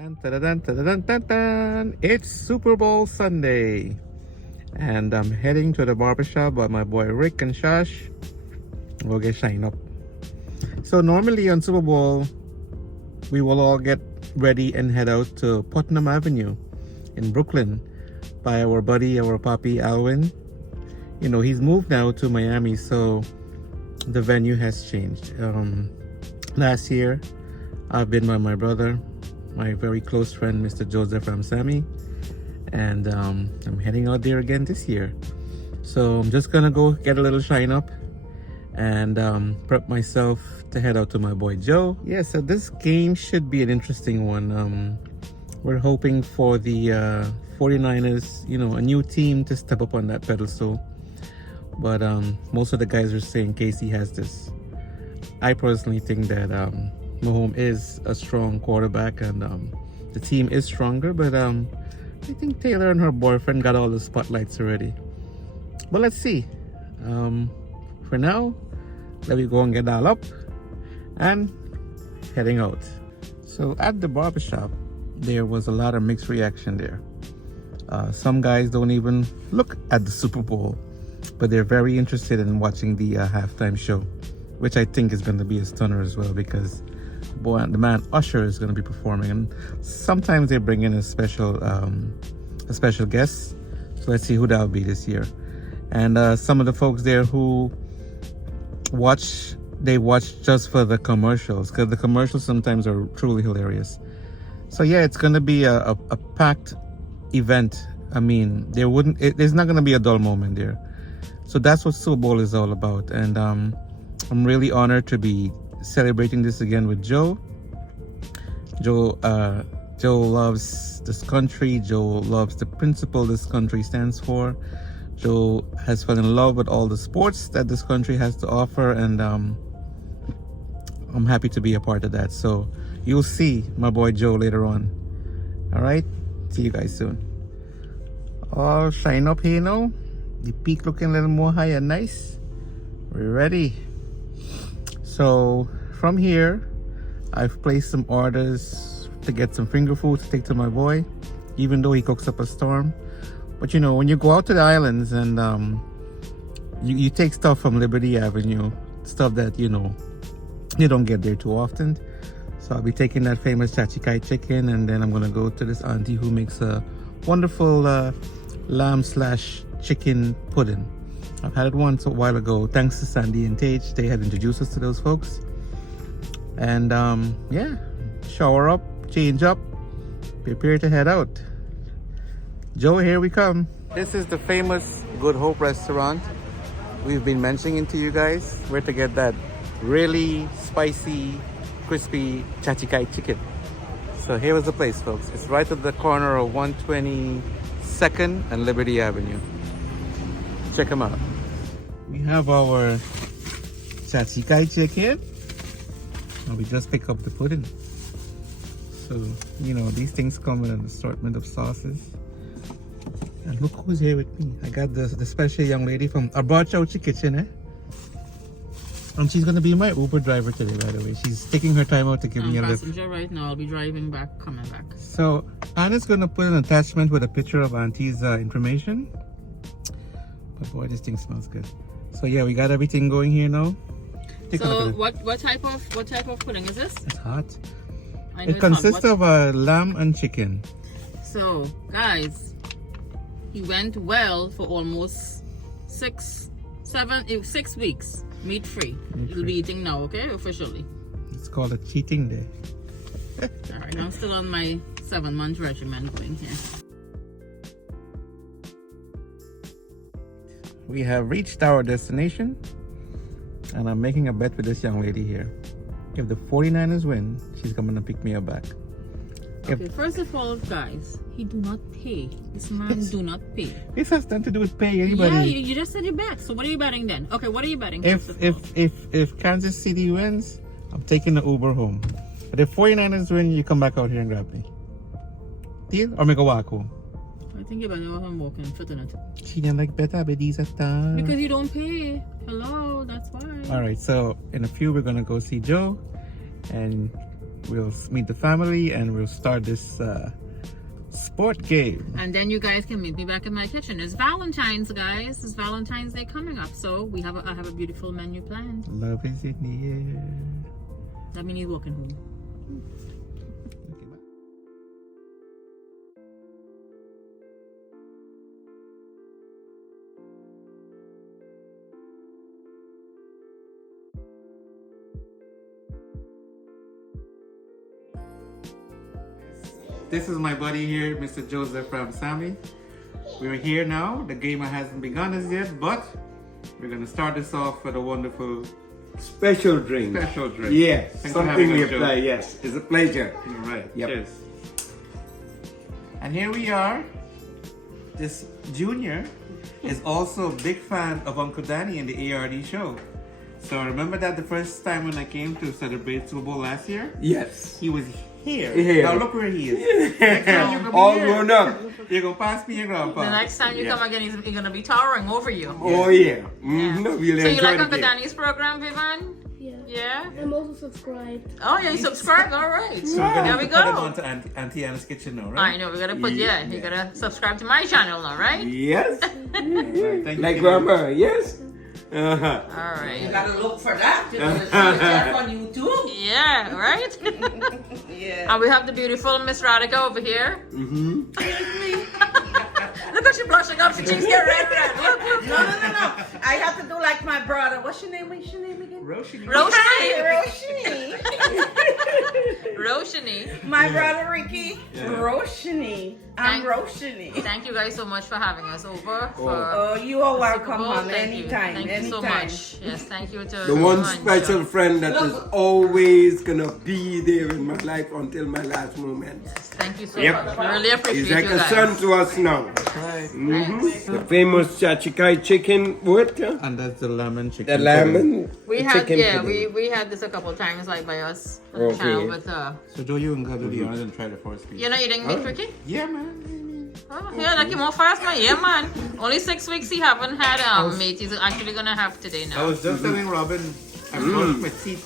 Dun, dun, dun, dun, dun, dun, dun. It's Super Bowl Sunday, and I'm heading to the barbershop by my boy Rick and Shash. We'll get shine up. So normally on Super Bowl, we will all get ready and head out to Putnam Avenue in Brooklyn by our buddy, our papi Alwyn. You know, he's moved now to Miami, so the venue has changed. Last year, I've been by my brother, my very close friend, Mr. Joseph Ramsamy, and I'm heading out there again this year. So I'm just gonna go get a little shine up and prep myself to head out to my boy Joe. Yeah, so this game should be an interesting one. We're hoping for the 49ers, you know, a new team to step up on that pedestal. But most of the guys are saying Casey has this. I personally think that Mahomes is a strong quarterback, and the team is stronger, but I think Taylor and her boyfriend got all the spotlights already. But let's see. For now, let me go and get all up and heading out. So at the barbershop, there was a lot of mixed reaction there. Some guys don't even look at the Super Bowl, but they're very interested in watching the halftime show, which I think is going to be a stunner as well, because the man Usher is going to be performing, and sometimes they bring in a special guest. So let's see who that'll be this year. And some of the folks there who watch just for the commercials, because the commercials sometimes are truly hilarious. So yeah, it's going to be a packed event. I mean, there's not going to be a dull moment there. So that's what Super Bowl is all about, and I'm really honored to be celebrating this again with Joe. Joe loves this country. Joe loves the principle this country stands for. Joe has fallen in love with all the sports that this country has to offer, and I'm happy to be a part of that. So you'll see my boy Joe later on. All right, see you guys soon. All shine up here now. The peak looking a little more high and nice. We're ready. So from here, I've placed some orders to get some finger food to take to my boy, even though he cooks up a storm. But you know, when you go out to the islands and you take stuff from Liberty Avenue, stuff that, you know, you don't get there too often. So I'll be taking that famous chachikai chicken, and then I'm gonna go to this auntie who makes a wonderful lamb/chicken pudding. I've had it once a while ago, thanks to Sandy and Tage. They had introduced us to those folks. And yeah, shower up, change up, prepare to head out. Joe, here we come. This is the famous Good Hope restaurant we've been mentioning to you guys, where to get that really spicy, crispy chachikai chicken. So here is the place, folks. It's right at the corner of 122nd and Liberty Avenue. Check them out. We have our chachikai chicken, and we just pick up the pudding. So, you know, these things come with an assortment of sauces. And look who's here with me. I got the special young lady from Abarchauchi Kitchen, eh? And she's gonna be my Uber driver today, by the way. She's taking her time out to give me a lift. Passenger right now. I'll be driving back, coming back. So Anna's gonna put an attachment with a picture of Auntie's information. But boy, this thing smells good. So yeah, we got everything going here now. Take a look at it. what type of pudding is this? It's hot. I know It consists of lamb and chicken. So guys, he went well for almost 6 weeks. Meat free. He'll be eating now, okay? Officially. It's called a cheating day. Alright, I'm still on my 7-month regimen going here. We have reached our destination, and I'm making a bet with this young lady here. If the 49ers win, she's coming to pick me up back. Okay, first of all, guys, he do not pay. This man do not pay. This has nothing to do with pay anybody. Yeah, you just said you bet. So what are you betting then? Okay, what are you betting? If Kansas City wins, I'm taking the Uber home. But if 49ers win, you come back out here and grab me. Deal? Or make a walk home? I think you're better off and walking, fitting it. She didn't like better, but these are time. Because you don't pay. Hello, that's why. Alright, so in a few we're gonna go see Joe, and we'll meet the family and we'll start this sport game. And then you guys can meet me back in my kitchen. It's Valentine's, guys. It's Valentine's Day coming up, so I have a beautiful menu planned. Love is in the air. That means he's walking home. This is my buddy here, Mr. Joseph from Sammy. We're here now. The game hasn't begun as yet, but we're gonna start this off with a wonderful Special drink. Thanks Yes, for something having we us, Joe. apply. Yes, it's a pleasure. All right. Yep. Cheers. And here we are. This Junior is also a big fan of Uncle Danny and the ARD show. So remember that the first time when I came to celebrate Super Bowl last year, Yes. he was here. Here. Now look where he is. Next time you're gonna be All here. grown up. You're gonna pass me your grandpa. The next time you Yeah. come again, he's gonna be towering over you. Oh yeah. Yeah. We'll So you enjoy like the Uncle game. Danny's program, Vivian? Yeah. Yeah? I'm also subscribed. Oh yeah, you subscried. All right. So we're gonna There we put it go. onto Auntie Anna's kitchen now, I right? know, we gotta put, yeah, you gotta subscribe to my channel now, right? Yes. Right, thank Like you. grandma. Yes. Uh-huh. All right. Gotta look for that. You know, see yourself on YouTube. Yeah, right? Yeah. And we have the beautiful Miss Radhika over here. Mm-hmm. Look how she blushing up. She cheeks get red. Look, look. No. I have to do like my brother. What's your name? What's your name again? Roshi. Roshni. Roshni. Roshni. My brother Ricky. Yeah. Roshni. I'm Roshni. Thank you guys so much for having us over for Oh, you are welcome, Super Bowl. hon. Thank you. Anytime. Thank you so much. Yes, thank you to The one everyone. special friend that is always gonna be there in my life until my last moment. Thank you so Yep. much. We really appreciate He's like you a guys. son to us now. The famous chachikai chicken. What? And that's the lemon chicken. The lemon. We had chicken pudding. we had this a couple times like by us on the Okay. channel with So Joe, you can go to the honors and try the first piece. you're not eating meat, Ricky? Yeah, man. Oh, yeah, like you more fast, man. Yeah, man. Only 6 weeks he haven't had meat. He's actually gonna have today I now. was just telling Robin, I brushed my teeth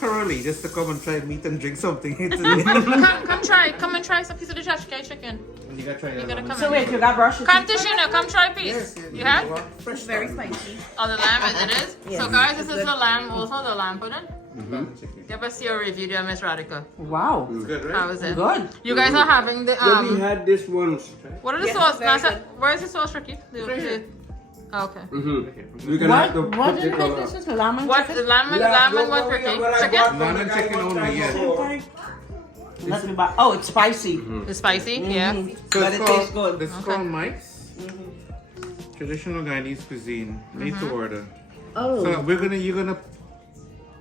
thoroughly just to come and try meat and drink something. Come and try some piece of the chachikai chicken. And you gotta try You that gotta lemon. come So in. wait, you got brushes? Come Tishina, come try a piece. You have? Fresh Very lemon. spicy. Oh, the lamb, it is? Yes. So guys, this is the lamb, also the lamb pudding. Lemon chicken. Give us your review there, Miss Radhika. Wow. It's good, right? How is it? Good. You guys are having the Yeah, we had this once. what are the Yes, sauce? very Nasa, good. where's the sauce, Ricky? right here. Okay. We're gonna have to What put is it it? on. This is lemon What chicken? lamb and what, Ricky? Chicken? Lemon chicken only, yeah. Let me buy. Oh, it's spicy. It's spicy, yeah. So But it's it called, tastes good. This is called Mike's. Traditional Guyanese cuisine, made to order. Oh. So you're gonna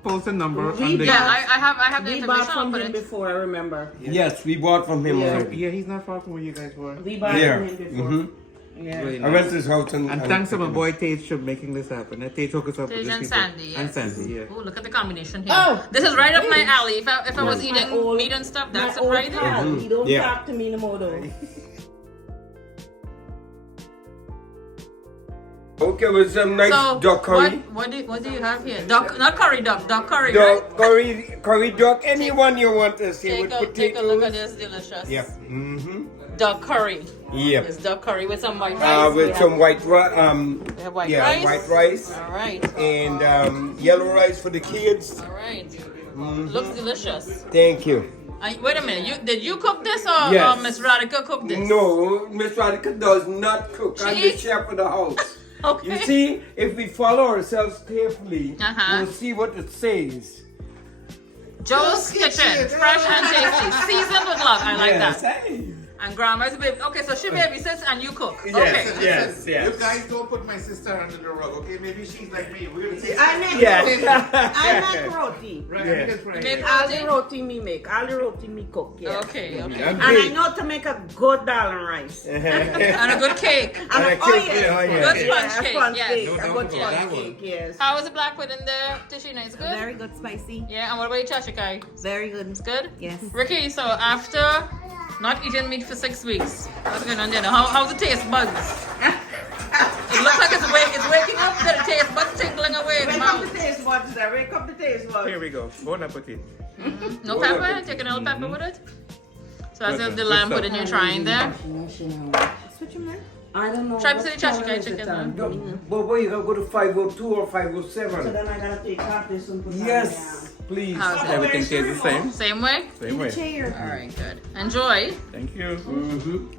post a number We on the. Yeah, I have the We bought information. I'll from put him it. before, I remember. Yes, we bought from him Yeah. already. Yeah, he's not far from where you guys were. We bought Yeah. from him before. Mhm. Yeah. Really I nice. went to his house and And thanks to my boy Tate for making this happen. Tate hooked us up with Tej this and people. Sandy, yes. And Sandy, yeah. Oh, look at the combination here. Oh, This is right up my yes. alley. If I was My eating old- meat and stuff, that's My it old right there. pal. He don't Yeah. talk to me no more though. Okay, with some nice So duck curry. what do you have here? Duck, not curry, duck curry, right? Duck curry duck, anyone you want to say with Take a look at potatoes. this delicious. Yep. Mm-hmm. Duck curry. Yep. It's duck curry with some white rice. With some white rice. We have white rice. White rice. All right. And yellow rice for the kids. All right. Mhm. Looks delicious. Thank you. Wait a minute. Did you cook this or Yes. Miss Radhika cooked this? No, Miss Radhika does not cook. I'm the She- chef of the house. Okay. You see, if we follow ourselves carefully, Uh-huh. we'll see what it says. Joe's Kitchen, fresh and tasty, seasoned with love. I like Yes, that. hey. And grandma's baby. Okay, so she babysits and you cook. Yes, Okay. yes, yes. You guys don't put my sister under the rug, okay? Maybe she's like me. We're gonna say I make Yes. roti. I make roti. right. Yeah. I think it's right. Make All roti? the roti me make. All the roti me cook. Yeah. Okay, okay. I'm And I big. know to make a good dal and rice. And a good cake. And And a, a oh cake, yes. oh, yeah. Good Yeah, sponge a cake, sponge yes. cake. No A doubt good about sponge that one. cake, yes. How is the black pudding there, Tishina? It's good? Very good, spicy. Yeah, and what about your chachikai? Very good. It's good? Yes. Ricky, so after not eating meat for 6 weeks, what's going on there? How's the taste buds? It looks like it's waking up, the taste buds tingling away in the Wake up the mouth. taste buds there. Wake up the taste buds. Here we go. Bon appetit. No pepper? Taking a little pepper with it? So as if the lamb put in your trying there. I don't know. Try what to the trash color can is it chicken, on. huh? But boy, you gotta go to 502 or So 507. then I gotta take out this and put Yes, please. How's it? Everything tastes the same. Same way? Same way. chair. Alright, good. Enjoy. Thank you.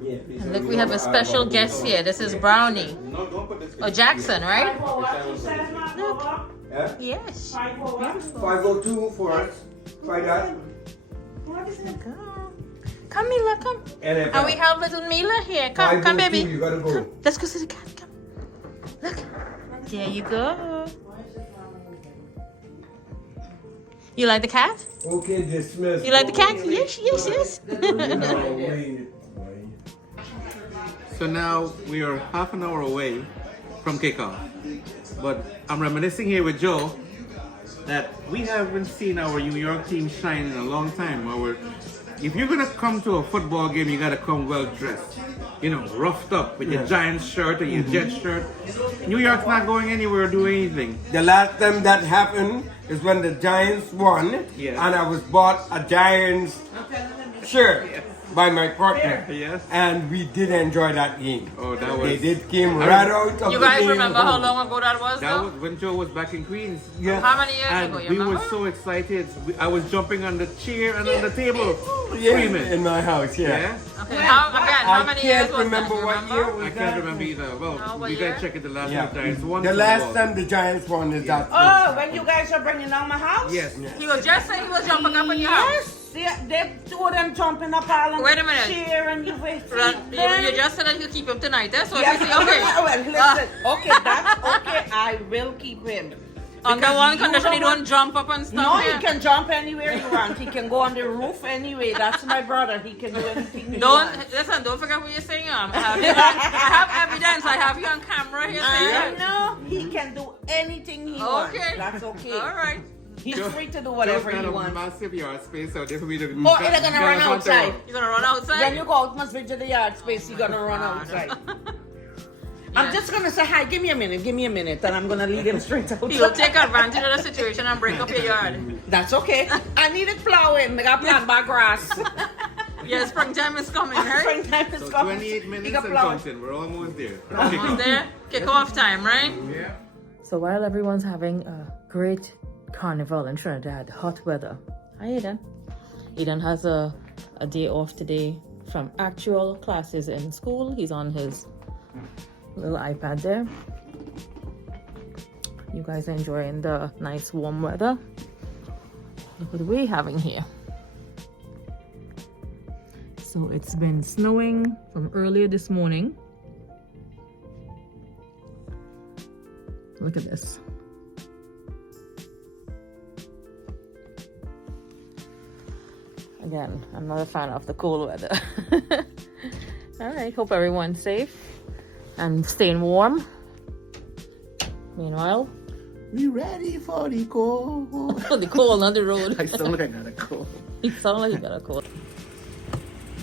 Yeah, And look, we have a special guest here. This is Brownie. Oh, Jackson, right? Yeah? Yes. 502 for us. Try that. Come, Mila, come. And we have little Mila here. Come, come, 502, baby. you gotta go. Let's go see the cat. Come. Look. There you go. You like the cat? Okay, dismiss. You like the cat? Yes, yes, yes. So now we are half an hour away from kickoff. But I'm reminiscing here with Joe that we haven't seen our New York team shine in a long time. If you're gonna come to a football game, you gotta come well dressed. You know, roughed up with your Giants shirt or your Jets shirt. New York's not going anywhere or doing anything. The last time that happened is when the Giants won, Yes. and I was bought a Giants shirt by my partner. Yes. And we did enjoy that game. Oh, that They was. did came right out of You the guys game. remember how long ago that was, That though? was when Joe was back in Queens. Yeah. How many years And ago? You we were remember? so excited. I was jumping on the chair and on the table, Yeah, screaming. in my house, Yeah. Okay, how I many years can't was remember that? what year was I that. can't remember either. Well, No, what we year? gotta check it the last Yeah. time Giants won. The Super last Bowl. time the Giants won is that. Oh, when you guys are bringing down my house? Yes. He was just saying he was jumping up in your house. Yes. They two of them jumping up all and Wait a minute. cheering you with You just said that you keep him tonight, that's what Yes. you say. Okay. Well, listen. Okay, that's okay. I will keep him. Under Because one you condition, he don't don't jump up and stuff. No, yeah. he can jump anywhere you want. He can go on the roof anyway. That's my brother. He can do anything he Don't wants. listen. Don't forget what you're saying. I have evidence. I have you on camera here I saying. know he can do anything he wants. Okay. That's okay. All right. He's free to do Joe's whatever got he a wants. massive yard space out there for me to. Oh, they're gonna run outside. You're gonna run outside. When you go out, must visit the yard space. You're gonna run outside. I'm just gonna say hi. Give me a minute, and I'm gonna lead him straight out. He'll take advantage of the situation and break up your yard. That's okay. I need it plowing. I got plant my grass. Yeah, springtime is coming, right? Springtime is So coming. 28 You minutes got and plowing. counting. We're almost there. Almost there. Kick off time, right? Yeah. So while everyone's having a great carnival in Trinidad, hot weather. Hi, Eden. Eden has a day off today from actual classes in school. He's on his little iPad there. You guys are enjoying the nice warm weather. Look what we're having here. So it's been snowing from earlier this morning. Look at this. Again, I'm not a fan of the cold weather. All right, hope everyone's safe and staying warm. Meanwhile, We ready for the cold. the cold on the road. I sound like I got a cold. You sound like you got a cold.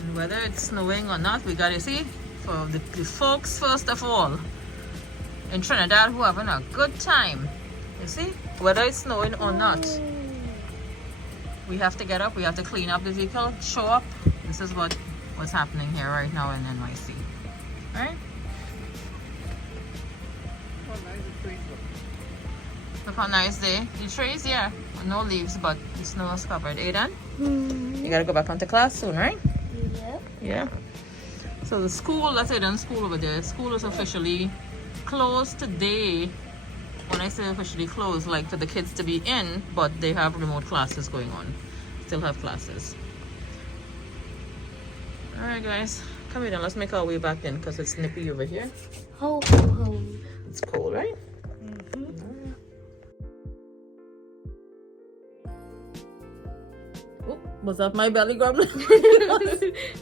And whether it's snowing or not, we gotta see for the folks first of all in Trinidad who are having a good time. You see, whether it's snowing or not, we have to get up. We have to clean up the vehicle, show up. This is what's happening here right now in NYC. All right. Look how nice day. The trees, yeah, no leaves, but the snow is covered. Aiden, you gotta go back onto class soon, right? Yep. Yeah. So the school, that's Aiden's school over there. School is officially closed today. When I say officially closed, like for the kids to be in, but they have remote classes going on. Still have classes. All right, guys, come here then. Let's make our way back in because it's nippy over here. Ho, ho, ho. It's cold, right? Oh, what's up, my belly grumbling?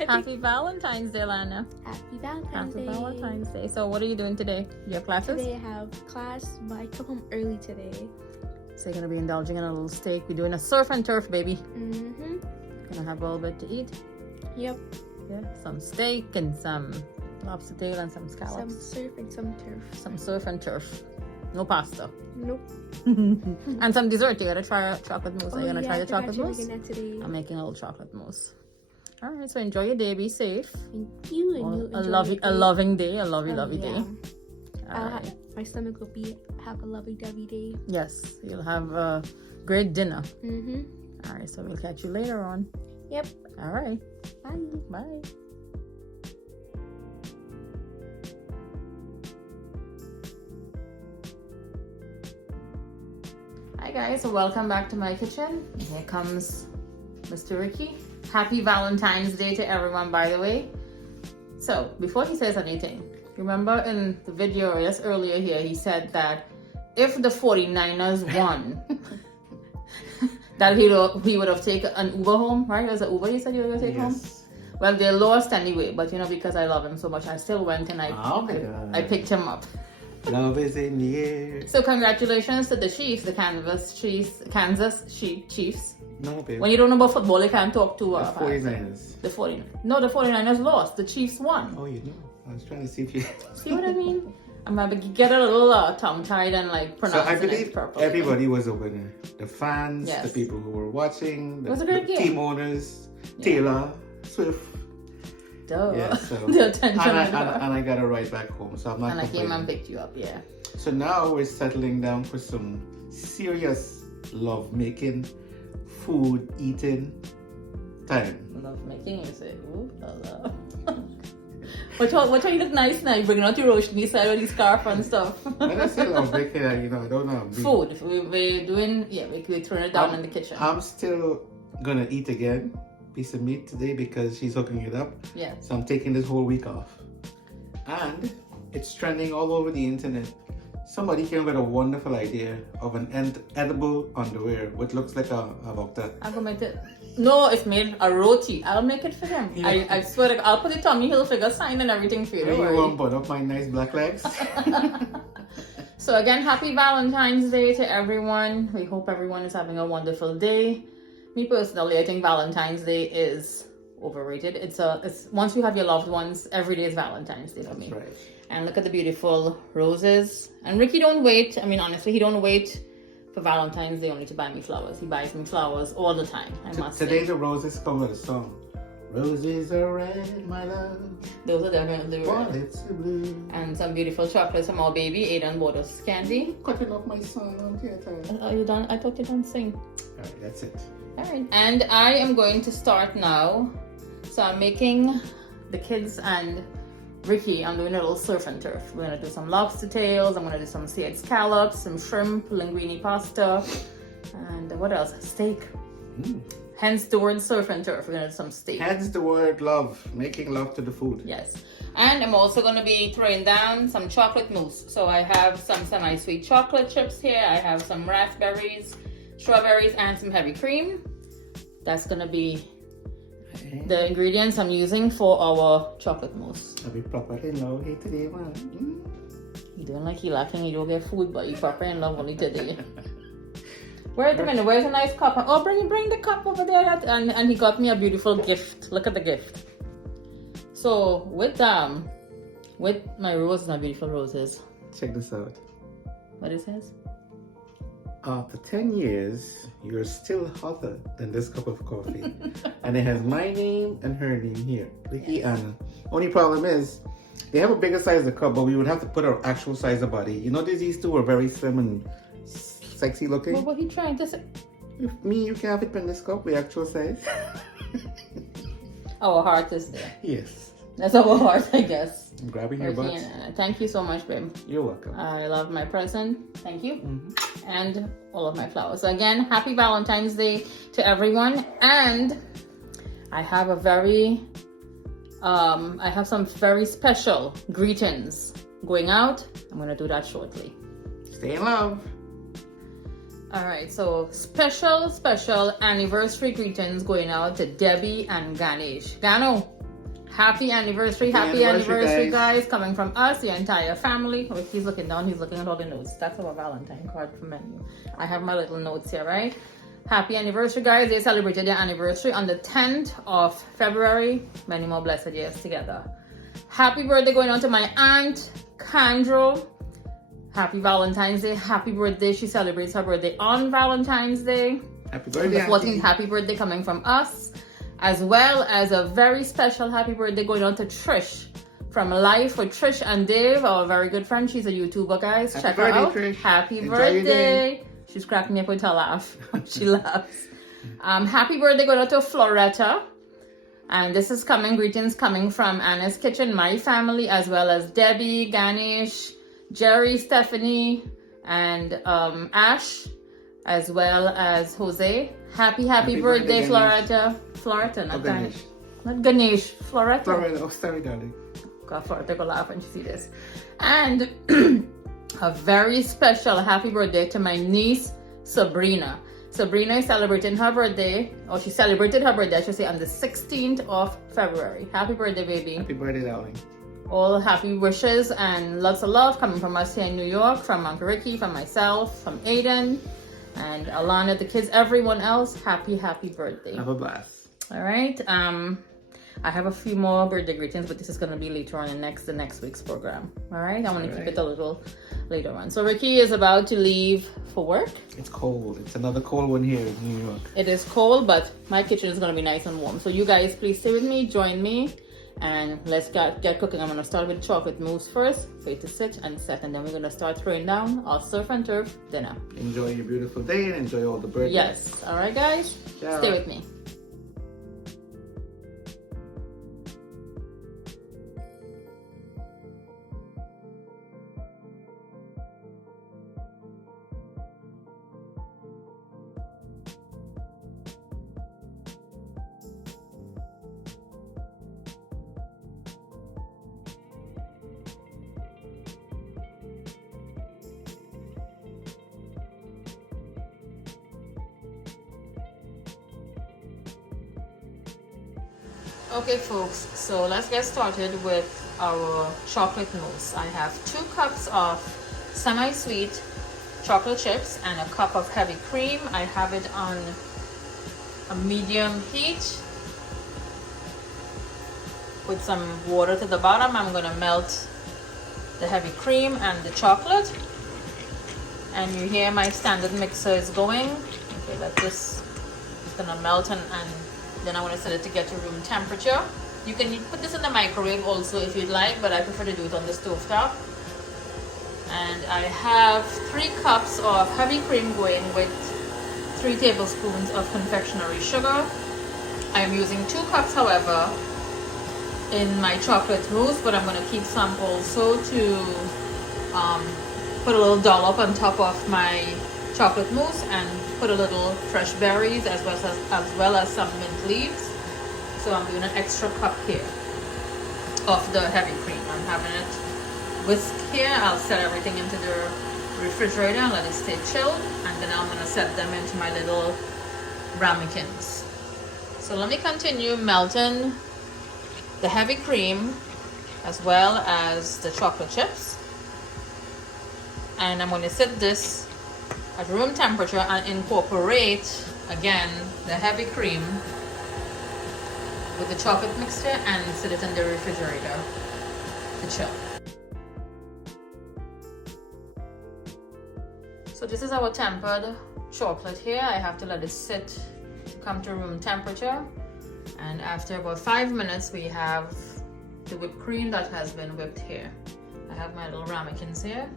Happy Valentine's Day, Lana. Happy Valentine's Happy Day. Valentine's Day. So what are you doing today? Your classes? Today I have class, but I come home early today. So you're gonna be indulging in a little steak. We're doing a surf and turf, baby. Mm-hmm. Gonna have a little bit to eat. Yep. Yeah, some steak and some lobster tail and some Some scallops. surf and some turf. Some surf and turf. No pasta. Nope. And some dessert. You gotta try chocolate mousse. Are you gonna try the chocolate mousse? Making that today. I'm making a little chocolate mousse. All right, so enjoy your day. Be safe. Thank you. And you A enjoy loving day. A lovely yeah. day. All right. My stomach will have a lovey-dovey day. Yes, you'll have a great dinner. Mm-hmm. All right, so we'll catch you later on. Yep. All right. Bye. Bye. Hi guys, so welcome back to my kitchen. Here comes Mr. Ricky. Happy Valentine's Day to everyone, by the way. So before he says anything, remember in the video just earlier here, he said that if the 49ers won, that he would have taken an Uber home, right? Was it Uber you said you were going to take home? Well, they lost anyway, but because I love him so much, I still went and I picked him up. Love is in the air. So congratulations to the Chiefs, the Kansas Chiefs. No, babe. When you don't know about football, you can't talk to the 49ers. The 49ers. No, the 49ers lost. The Chiefs won. Oh, you know. I was trying to see if you... See what I mean? I'm going to get a little tongue-tied and pronounce So I it believe properly. everybody was a winner. The fans, Yes. the people who were watching, It was a the great game. team owners, Taylor Swift. Duh. Yeah, so The attention. and I got a ride back home, so I'm not And I came complaining. and picked you up, yeah. So now we're settling down for some serious love making, food eating time. Love making, you say, ooh, la la. What you look nice now? You bringing out your Roshni side with the scarf and stuff. When I say love making, I don't know. Food. We're doing, we turn it down in the kitchen. I'm still gonna eat again, piece of meat today because she's hooking it up. Yeah. So I'm taking this whole week off. And it's trending all over the internet. Somebody came with a wonderful idea of an edible underwear, which looks like a doctor. I'm gonna make it. No, it's made a roti. I'll make it for him. Yeah. I swear to God, I'll put the Tommy Hilfiger sign and everything for you. Don't You worry. won't put up my nice black legs. So again, happy Valentine's Day to everyone. We hope everyone is having a wonderful day. Me personally, I think Valentine's Day is overrated. It's once you have your loved ones, every day is Valentine's Day for me. That's right. And look at the beautiful roses. And Ricky don't wait. I mean, honestly, he don't wait for Valentine's Day only to buy me flowers. He buys me flowers all the time. I must Today say. the roses come with a song. Roses are red, my love. Those are definitely red. Violets are blue. And some beautiful chocolates from our baby. Aidan bought us candy. Cutting up my song on theater. Are you done? I thought you done sing. Alright, that's it. All right. And I am going to start now. So I'm making the kids and Ricky, I'm doing a little surf and turf. We're gonna do some lobster tails. I'm gonna do some seared scallops, some shrimp, linguine pasta, and what else? Steak. Hence the word surf and turf. We're gonna do some steak. Hence the word love, making love to the food. Yes. And I'm also gonna be throwing down some chocolate mousse. So I have some semi-sweet chocolate chips here. I have some raspberries, strawberries, and some heavy cream. That's gonna be the ingredients I'm using for our chocolate mousse. I'll be proper in love here today, man. You doing like you lacking, you don't get food, but you proper in love only today. Where's a nice cup? Oh, bring the cup over there. And he got me a beautiful gift. Look at the gift. So with my roses, my beautiful roses. Check this out. What it says? After 10 years, you're still hotter than this cup of coffee. And it has my name and her name here. Vicky Anna. Only problem is, they have a bigger size of cup, but we would have to put our actual size of body. You know, these two are very slim and sexy looking. What was he trying to say? If me, you can have it in this cup, the actual size. Our heart is there. Yes. That's our heart, I guess. I'm grabbing your butt. Thank you so much, babe. You're welcome. I love my present. Thank you. And all of my flowers. So again, happy Valentine's Day to everyone. And I have some very special greetings going out. I'm going to do that shortly. Stay in love. All right, so special anniversary greetings going out to Debbie and Ganesh. Gano, happy anniversary guys, coming from us, the entire family. Oh, he's looking down, he's looking at all the notes. That's our Valentine card from menu. I have my little notes here, right? Happy anniversary, guys. They celebrated their anniversary on the 10th of February. Many more blessed years together. Happy birthday going on to my aunt, Candro. Happy Valentine's Day. Happy birthday. She celebrates her birthday on Valentine's Day. Happy The birthday. 14th, Auntie. happy birthday coming from us, as well as a very special happy birthday going on to Trish from Life with Trish and Dave, our very good friend. She's a YouTuber, guys. Happy Check her birthday, out. Trish. Happy Enjoy your birthday. She's cracking me up with her laugh. She laughs. Happy birthday going on to Floretta. And this is greetings coming from Anna's Kitchen, my family, as well as Debbie, Ganesh, Jerry, Stephanie, and Ash, as well as Jose. Happy Happy birthday, birthday, Floretta. Floretta, not Ganesh. Ganesh. Not Ganesh. Floretta. Florida. Oh, sorry, darling. God, Floretta go laugh when she see this. And a very special happy birthday to my niece, Sabrina. Sabrina is celebrating her birthday, or she celebrated her birthday, I should say, on the 16th of February. Happy birthday, baby. Happy birthday, darling. All happy wishes and lots of love coming from us here in New York, from Uncle Ricky, from myself, from Aiden, and Alana, the kids, everyone else. Happy birthday. Have a blast. All right. I have a few more birthday greetings, but this is going to be later on in the next week's program. All right. I want to keep it a little later on. So Ricky is about to leave for work. It's cold. It's another cold one here in New York. It is cold, but my kitchen is going to be nice and warm. So you guys, please stay with me, join me, and let's get cooking. I'm going to start with chocolate mousse first for you to sit and set, and then we're going to start throwing down our surf and turf dinner. Enjoy your beautiful day and enjoy all the birthdays. Yes. All right, guys. Ciao. Stay with me. Okay folks, so let's get started with our chocolate mousse. I have 2 cups of semi-sweet chocolate chips and a cup of heavy cream. I have it on a medium heat with some water to the bottom. I'm gonna melt the heavy cream and the chocolate, and you hear my standard mixer is going. Okay, let this is gonna melt, and then I want to set it to get to room temperature. You can put this in the microwave also if you'd like, but I prefer to do it on the stove top. And I have 3 cups of heavy cream going with 3 tablespoons of confectionery sugar. I'm using 2 cups, however, in my chocolate mousse, but I'm going to keep some also to put a little dollop on top of my chocolate mousse and put a little fresh berries as well as some mint leaves. So I'm doing an extra cup here of the heavy cream. I'm having it whisked here. I'll set everything into the refrigerator and let it stay chilled, and then I'm going to set them into my little ramekins. So let me continue melting the heavy cream as well as the chocolate chips, and I'm going to set this at room temperature and incorporate again the heavy cream with the chocolate mixture and set it in the refrigerator to chill. So this is our tempered chocolate here. I have to let it sit to come to room temperature, and after about 5 minutes we have the whipped cream that has been whipped here. I have my little ramekins here,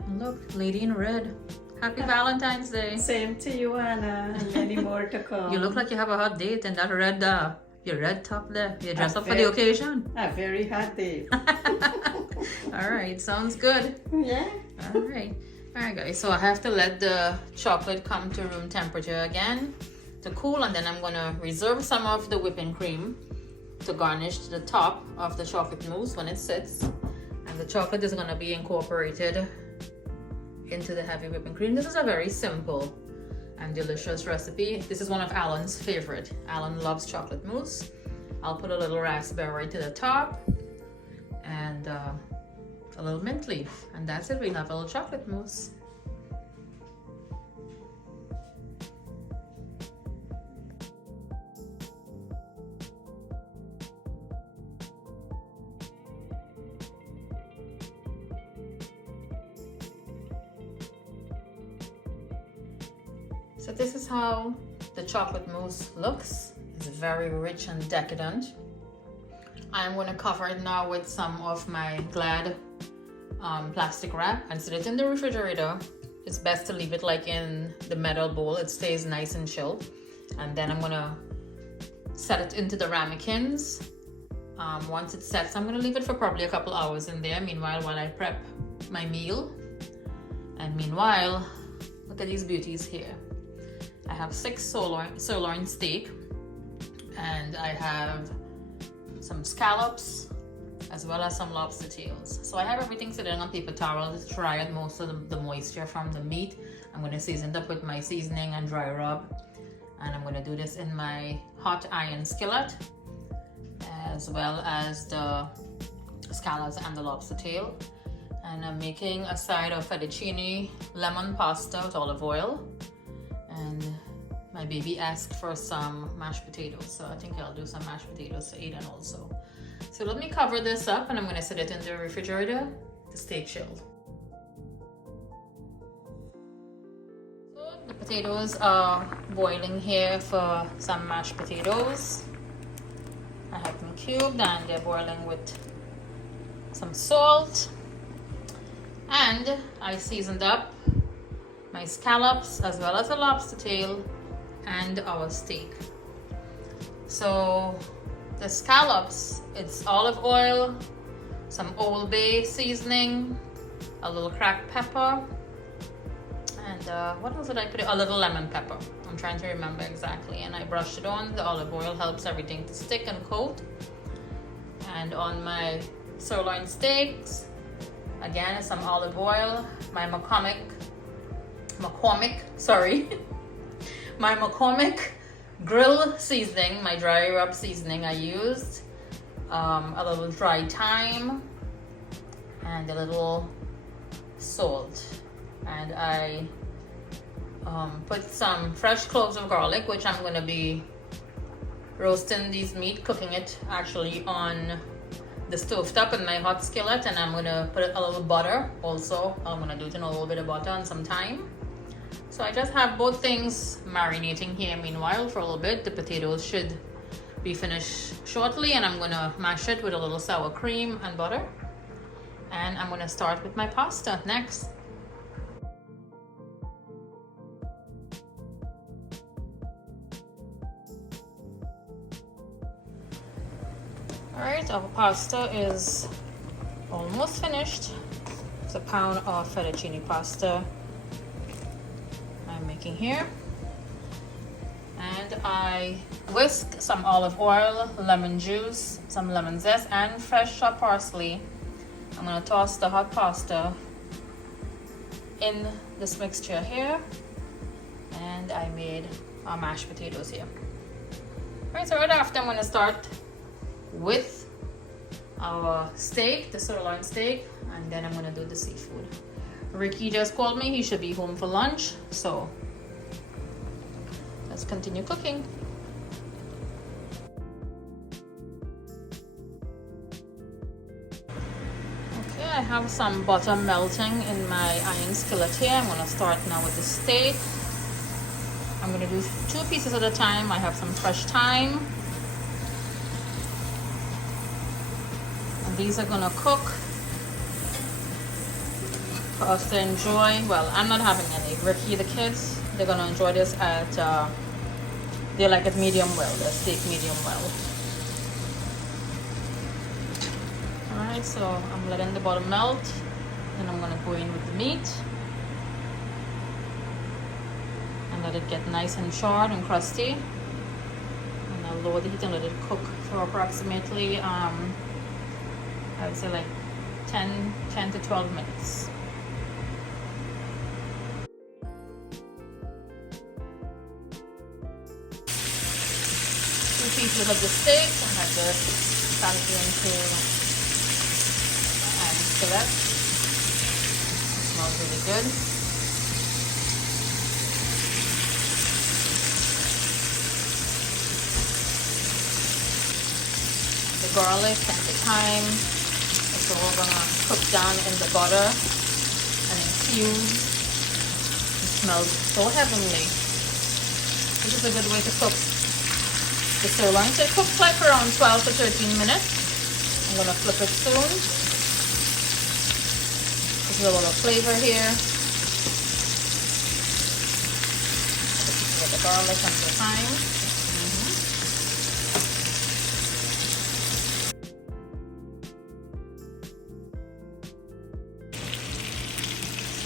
and look, lady in red. Happy Valentine's Day. Same to you, Anna, and many more to come. You look like you have a hot date in that red, your red top there. You dress up for the very- occasion. A very hot day. All right, sounds good. Yeah. All right, guys. So I have to let the chocolate come to room temperature again to cool, and then I'm gonna reserve some of the whipping cream to garnish the top of the chocolate mousse when it sits, and the chocolate is gonna be incorporated into the heavy whipping cream. This is a very simple and delicious recipe. This is one of Alan's favorite. Alan loves chocolate mousse. I'll put a little raspberry to the top and a little mint leaf, and that's it. We have a little chocolate mousse. So this is how the chocolate mousse looks. It's very rich and decadent. I'm going to cover it now with some of my Glad plastic wrap and set it in the refrigerator. It's best to leave it like in the metal bowl. It stays nice and chilled. And then I'm going to set it into the ramekins. Once it sets, I'm going to leave it for probably a couple hours in there. Meanwhile, while I prep my meal. And meanwhile, look at these beauties here. I have 6 sirloin steak, and I have some scallops as well as some lobster tails. So I have everything sitting on paper towel to dry out most of the moisture from the meat. I'm going to season it up with my seasoning and dry rub, and I'm going to do this in my hot iron skillet as well as the scallops and the lobster tail. And I'm making a side of fettuccine lemon pasta with olive oil. And my baby asked for some mashed potatoes, so I think I'll do some mashed potatoes to eat and also. So let me cover this up and I'm gonna set it in the refrigerator to stay chilled. So the potatoes are boiling here for some mashed potatoes. I have them cubed and they're boiling with some salt. And I seasoned up my scallops as well as the lobster tail and our steak. So the scallops, it's olive oil, some Old Bay seasoning, a little cracked pepper, and what else did I put? A little lemon pepper. I'm trying to remember exactly. And I brushed it on. The olive oil helps everything to stick and coat. And on my sirloin steaks, again, some olive oil, my McCormick, my McCormick grill seasoning, my dry rub seasoning I used, a little dried thyme, and a little salt. And I put some fresh cloves of garlic, which I'm going to be roasting these meat, cooking it actually on the stove top in my hot skillet, and I'm gonna put a little butter also. I'm gonna do it in a little bit of butter and some thyme. So I just have both things marinating here meanwhile for a little bit. The potatoes should be finished shortly, and I'm gonna mash it with a little sour cream and butter. And I'm gonna start with my pasta next. Alright, our pasta is almost finished. It's a pound of fettuccine pasta I'm making here. And I whisked some olive oil, lemon juice, some lemon zest, and fresh chopped parsley. I'm going to toss the hot pasta in this mixture here. And I made our mashed potatoes here. Alright, so right after I'm going to start with our steak, the sirloin steak, and then I'm gonna do the seafood. Ricky just called me, he should be home for lunch, so let's continue cooking. Okay, I have some butter melting in my iron skillet here. I'm gonna start now with the steak. I'm gonna do 2 pieces at a time. I have some fresh thyme. These are gonna cook for us to enjoy. Well, I'm not having any. Ricky, the kids, they're gonna enjoy this at, they like it medium well, the steak medium well. Alright, so I'm letting the butter melt, and I'm gonna go in with the meat and let it get nice and charred and crusty. And I'll lower the heat and let it cook for approximately I would say like 10 to 12 minutes. 2 pieces of the steak. I have this salted into and skillet. It smells really good. The garlic and the thyme. So we're gonna cook down in the butter and infuse. It smells so heavenly. This is a good way to cook the sirloin. So it cooks like around 12 to 13 minutes. I'm gonna flip it soon. There's a little flavor here. With the garlic and the thyme.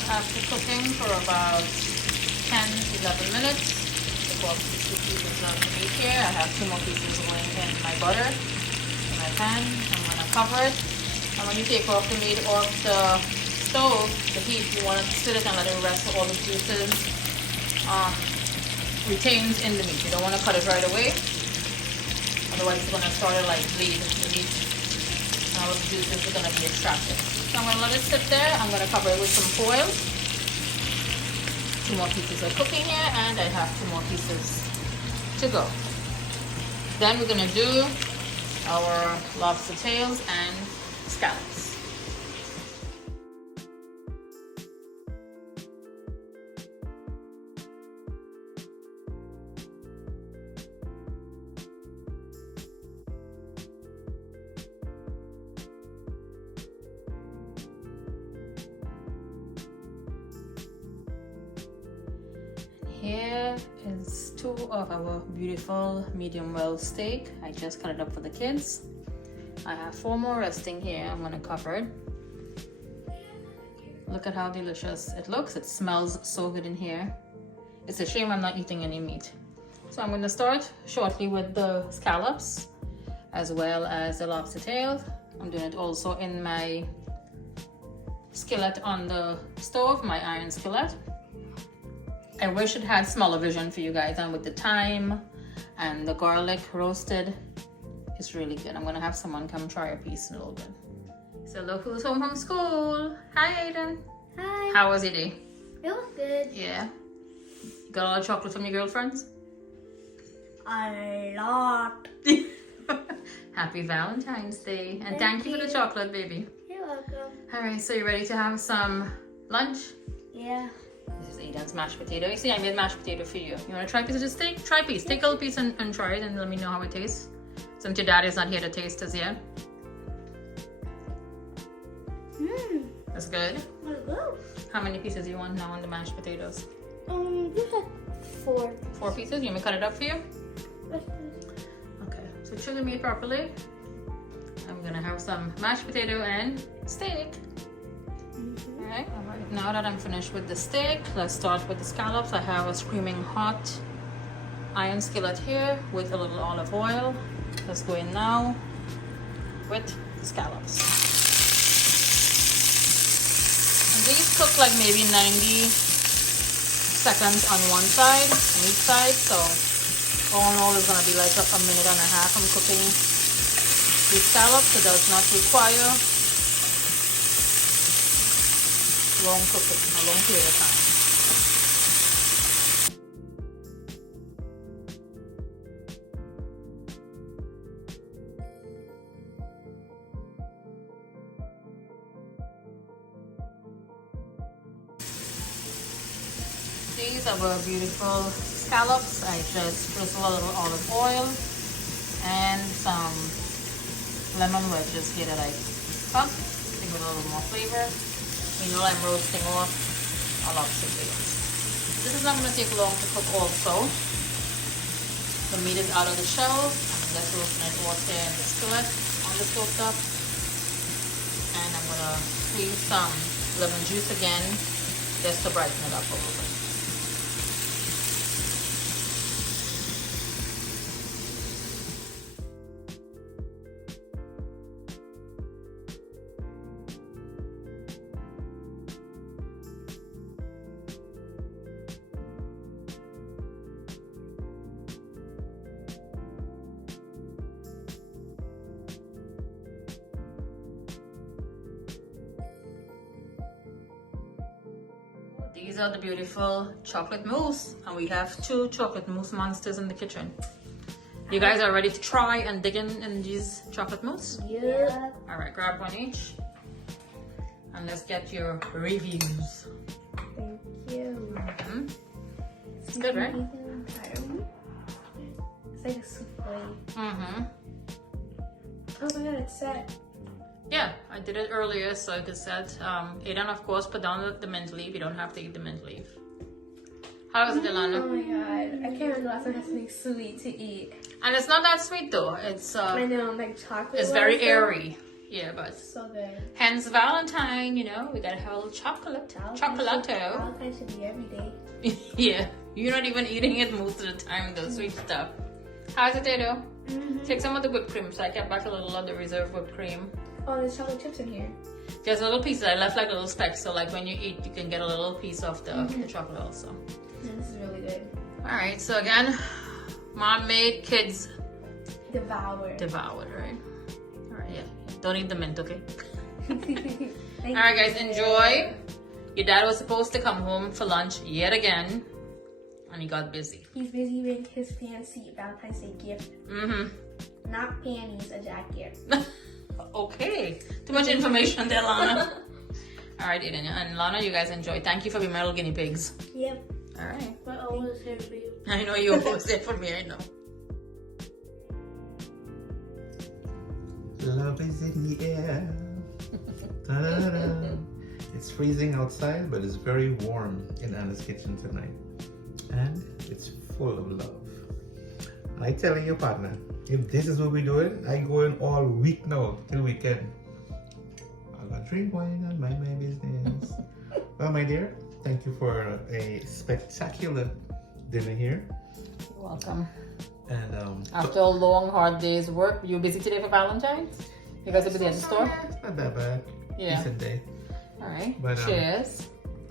After cooking for about 10-11 minutes, before these 2 pieces of meat here, I have 2 more pieces going in my butter in my pan. I'm going to cover it. And when you take off the meat off the stove, the heat, you want to sit it and let it rest so all the juices retains in the meat. You don't want to cut it right away, otherwise it's going to start to like bleed the meat and all of the juices are going to be extracted. So I'm going to let it sit there. I'm going to cover it with some foil. 2 more pieces are cooking here, and I have 2 more pieces to go. Then we're going to do our lobster tails and scallops. Here is 2 of our beautiful medium well steak. I just cut it up for the kids. I have 4 more resting here. I'm gonna cover it. Look at how delicious it looks. It smells so good in here. It's a shame I'm not eating any meat. So I'm gonna start shortly with the scallops as well as the lobster tail. I'm doing it also in my skillet on the stove, my iron skillet. I wish it had smaller vision for you guys, and with the thyme and the garlic roasted, it's really good. I'm gonna have someone come try a piece in a little bit. So look who's home from school. Hi Aiden. Hi. How was your day? It was good. Yeah. You got a lot of chocolate from your girlfriends? A lot. Happy Valentine's Day. And thank you for the chocolate, baby. You're welcome. Alright, so you ready to have some lunch? Yeah. This is Aiden's mashed potato. You see, I made mashed potato for you. You want to try a piece of the steak? Try a piece. Take a little piece and try it and let me know how it tastes. Since your dad is not here to taste as yet. That's good. How many pieces do you want now on the mashed potatoes? Just like 4. 4 pieces? You want me to cut it up for you? Okay, so chew the meat properly. I'm gonna have some mashed potato and steak. Alright, now that I'm finished with the steak, let's start with the scallops. I have a screaming hot iron skillet here with a little olive oil. Let's go in now with the scallops. And these cook like maybe 90 seconds on one side, on each side. So all in all, it's gonna be like a minute and a half. I'm cooking these scallops. It does not require long cooking, a long period of time. These are our beautiful scallops. I just drizzle a little olive oil and some lemon wedges here that I cut to give it a little more flavor. Meanwhile, I'm roasting off our lobster tails. This is not going to take long to cook also. The meat is out of the shell. I'm just roasting it off there in the skillet on the stove top. And I'm going to squeeze some lemon juice again just to brighten it up a little bit. These are the beautiful chocolate mousse, and we have 2 chocolate mousse monsters in the kitchen. You guys are ready to try and dig in these chocolate mousse? Yeah. All right, grab one each, and let's get your reviews. Thank you. It's good, right? Can you eat the entire one? It's like a souffle. Mm-hmm. Oh my god, it's set. Yeah, I did it earlier so I could set. Aidan, of course, put down the mint leaf. You don't have to eat the mint leaf. How is it, Oh Ilana? my god, I can't remember last time I had something sweet to eat. And it's not that sweet though. It's I know, like chocolate. it's very ones, though. airy. Yeah, but So good. hence Valentine, you know, we gotta have a little chocolate. Chocolato. Valentine should be every day. Yeah, you're not even eating it most of the time, the sweet stuff. How's it, though? Take some of the whipped cream. So I kept back a little of the reserve whipped cream. Oh, there's chocolate chips in here. There's a little piece. I left like little specks, so like when you eat, you can get a little piece of the chocolate also. Yeah, this is really good. All right, so again, mom made, kids Devoured. devoured, right? All right, yeah. Don't eat the mint, okay? Thank All right, you. guys, enjoy. Your dad was supposed to come home for lunch yet again, and he got busy. He's busy with his fancy Valentine's Day gift. Not panties, a jacket. Okay. Too much information there, Lana. All right, Aiden and Lana, you guys enjoy. Thank you for being my little guinea pigs. Yep. All right. We're always here for you. I know you always there for me, I know. Love is in the air. Ta-da-da. It's freezing outside, but it's very warm in Anna's kitchen tonight. And it's full of love. And I tell you, partner, if this is what we're doing, I go in all week now till weekend. I got drink wine and mind my business. Well, my dear, thank you for a spectacular dinner here. You're welcome. And After a long, hard day's work, you busy today for Valentine's? You guys are busy at the store? it's not that bad. Yeah. Decent day. All right. But, Cheers.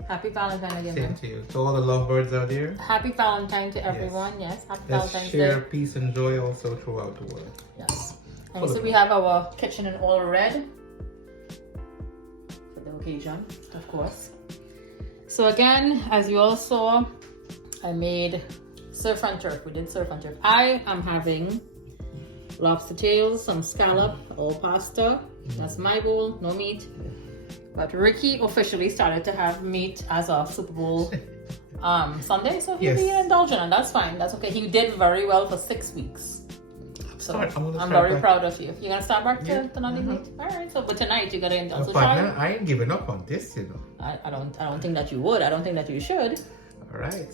Happy Valentine again. Same man. to you. To all the lovebirds out there. Happy Valentine to everyone. Yes. Happy Let's Valentine's share Day. peace and joy also throughout the world. Yes. And so we have our kitchen in all red for the occasion, of course. So again, as you all saw, I made surf and turf. We did surf and turf. I am having lobster tails, some scallop, all pasta. That's my bowl, no meat. But Ricky officially started to have meat as of Super Bowl Sunday, so he'll be indulgent, and that's fine. That's okay. He did very well for 6 weeks. So I'm very proud of you. You're gonna start back to not eat meat? All right. So, but tonight you gotta indulge. So partner, I ain't giving up on this, you know. I don't think that you would. I don't think that you should. All right.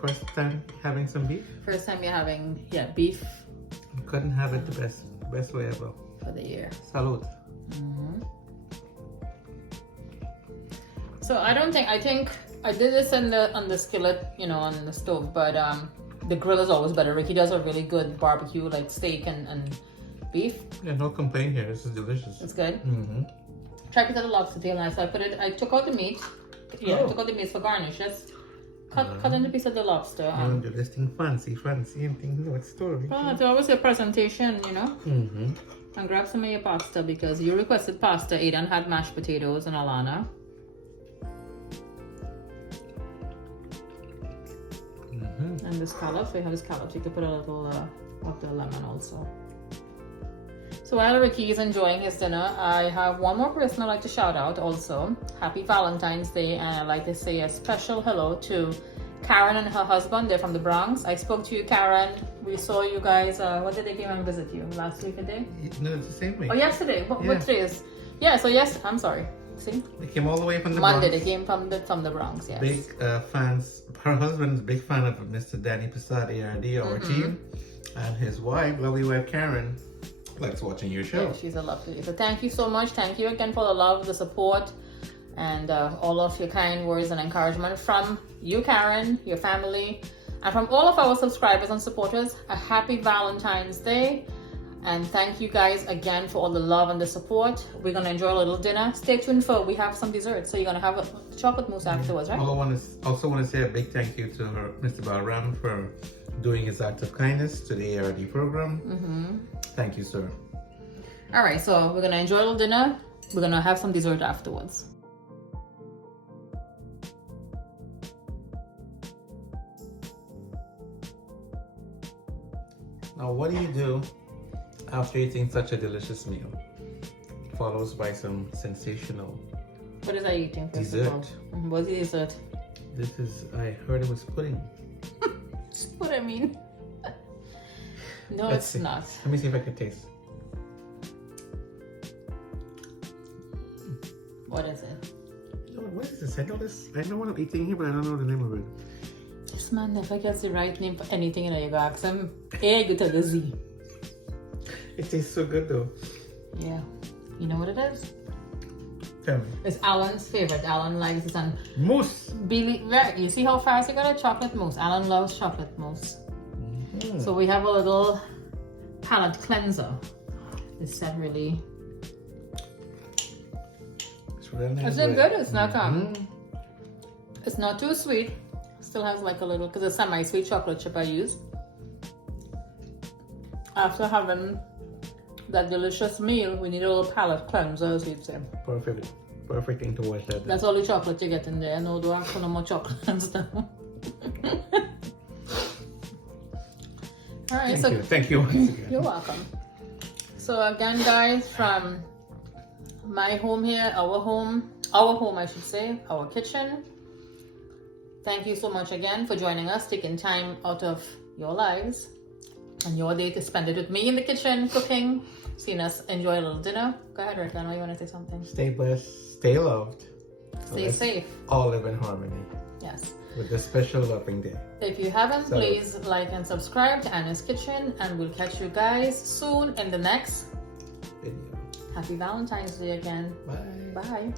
First time having some beef. First time you're having beef Couldn't have it the best way ever. for the year. Salud. So I think I did this on the skillet, you know, on the stove, but the grill is always better. Ricky does a really good barbecue, like steak and beef. Yeah, no complaint here. This is delicious. It's good. Try to put the lobster tail, and so I took out the meat. Yeah, I took out the meat for garnish. Just cut into a piece of the lobster. You do this thing fancy and things like story. Well, it's always a presentation, you know. And grab some of your pasta because you requested pasta. Aidan had mashed potatoes and Alana. And the scallops, we have the scallops. You could put a little of the lemon also. So while Ricky is enjoying his dinner, I have one more person I'd like to shout out also. Happy Valentine's Day, and I'd like to say a special hello to Karen and her husband. They're from the Bronx. I spoke to you, Karen. We saw you guys, what did they came and visit you? Last week a day? No, it's the same week. Oh, yesterday. What today is? Yeah, so yes, I'm sorry. See? They came all the way from the Monday, Bronx. they came from the Bronx, yes. Big fans. Her husband's a big fan of Mr. Danny Passad, ARD, our team. And his wife, lovely wife Karen, likes watching your show. Yeah, she's a lovely. So thank you so much. Thank you again for the love, the support, and all of your kind words and encouragement from you, Karen, your family, and from all of our subscribers and supporters. A happy Valentine's Day. And thank you guys again for all the love and the support. We're going to enjoy a little dinner. Stay tuned for, we have some dessert. So you're going to have a chocolate mousse afterwards, right? I also want to say a big thank you to Mr. Balram for doing his act of kindness to the ARD program. Thank you, sir. All right, so we're going to enjoy a little dinner. We're going to have some dessert afterwards. Now, what do you do after eating such a delicious meal? Follows by some sensational What is I eating? dessert. What's the dessert? This is, I heard it was pudding. That's what I mean. No, Let's it's see. not. Let me see if I can taste. What is it? Oh, what is this? I know what I'm eating here, but I don't know the name of it. This man never gets the right name for anything, you know. You go ask him, A, go to the Z. It tastes so good though. Yeah. You know what it is? Tell me. It's Alan's favorite. Alan likes it. And Mousse. right, you see how fast you got a chocolate mousse? Alan loves chocolate mousse. So we have a little palate cleanser. It's said really. It's really nice. It's really good. It's not it's not too sweet. Still has like a little, because it's semi-sweet chocolate chip I use. After having that delicious meal, we need a little palate cleanser, as you'd say. Perfect. Perfect thing to watch that. That's all the chocolate you get in there. No, don't ask for no more chocolate and stuff. All right, Thank you once again. You're welcome. So again, guys, from my home here, our home I should say, our kitchen. Thank you so much again for joining us, taking time out of your lives and your day to spend it with me in the kitchen, cooking, seeing us enjoy a little dinner. Go ahead, Rick. I know you want to say something. Stay blessed, stay loved. Stay safe. All live in harmony. Yes. With this special loving day. If you haven't, please like and subscribe to Anna's Kitchen, and we'll catch you guys soon in the next Video. Happy Valentine's Day again. Bye. Bye.